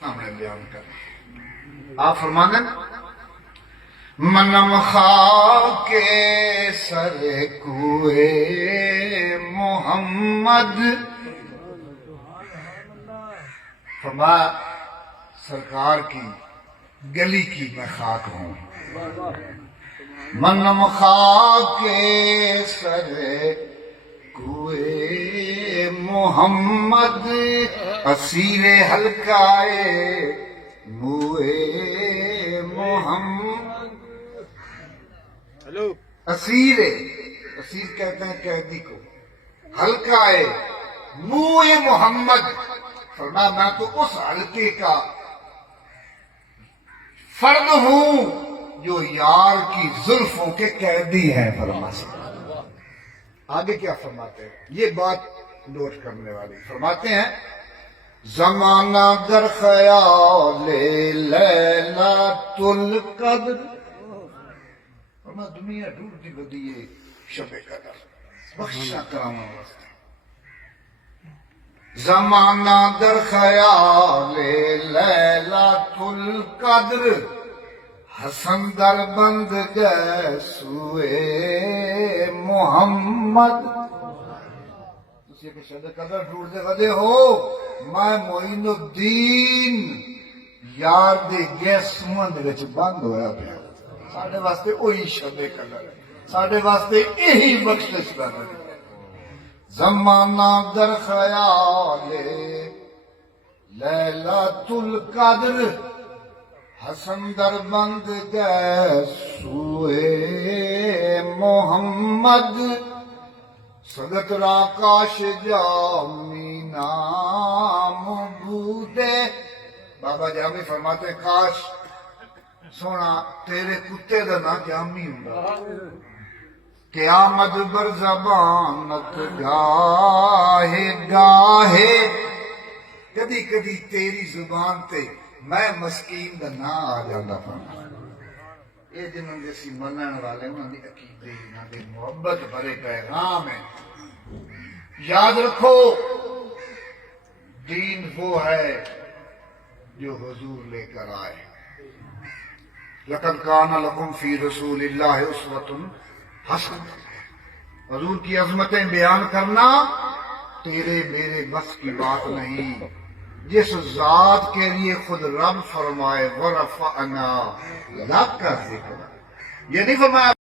سامنے بیان کرنا آپ فرمانے منم خاک سر کوئے محمد فرمایا سرکار کی گلی کی میں خاک ہوں منم خاک سر کوئے محمد اسیر حلقائے موئے محمد اسیر کہتے ہیں قیدی کو حلقائے موئے محمد فرمایا میں تو اس حلقے کا فرد ہوں جو یار کی زلفوں کے قیدی ہیں فرمایا آگے کیا فرماتے ہیں یہ بات نوٹ کرنے والی فرماتے ہیں زمانہ در خیال لیلۃ القدر فرمایا دنیا ڈھونڈتی بدیے شب قدر بخشا کراما واسطے زمانہ در خیال لیلۃ القدر حسن در بند گئے سوئے محمد تسی کہ شب قدر ڈھونڈتے ودے ہو میں معین الدین یار دے گئے سمند وچ بند ہویا پیا ساڈے واسطے وہی شب قدر ہے ساڈے واسطے یہی بخشش ہے زمانہ در خیال لیلۃ القدر حسن در بند گئے سوئے محمد سگت را کاش جامی نام بودے بابا جامی فرماتے کاش سونا تیرے کتے دا نا جامی ہوں قیامت بر زبانت گاہے گاہے کدی کدی تیری زبان تے میں مسکین دا نا آ جاندہ فرما یہ جنہوں جیسی منن والے انہوں نے عقیدے انہوں نے محبت بھرے پیغام ہے یاد رکھو دین وہ ہے جو حضور لے کر آئے لقد کان لکم فی رسول اللہ اسوۃ حسنہ حضور کی عظمتیں بیان کرنا تیرے میرے بس کی بات نہیں جس ذات کے لیے خود رب فرمائے وَرَفَعْنَا لَكَ ذِكْرَكَ یہ نہیں فرمایا